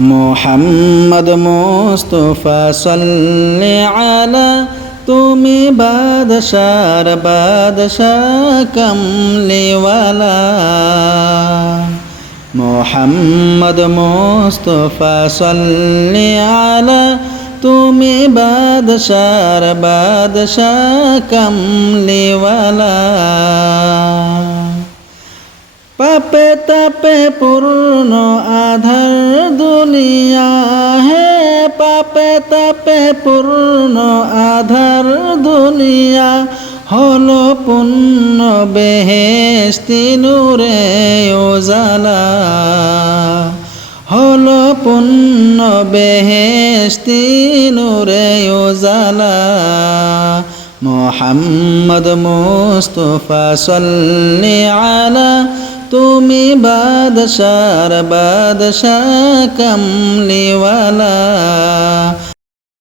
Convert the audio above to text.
মোহাম্মদ মুস্তাফা সাল্লি আলা তুমি বাদশার বাদশাহ কমলিওয়ালা মোহাম্মদ মুস্তাফা সাল্লি আলা তুমি বাদশার বাদশাহ কমলিওয়ালা পাপে তাপে পূর্ণ আধার দুনিয়া হে পাপে তাপে পূর্ণ আধার দুনিয়া হলো পূর্ণ বেহেশতি নূরে উজালা হলো পূর্ণ বেহেশতি নূরে উজালা মোহাম্মদ মুস্তাফা সাল্লি আলা তুমি বাদশার বাদশাহ কমলিওয়ালা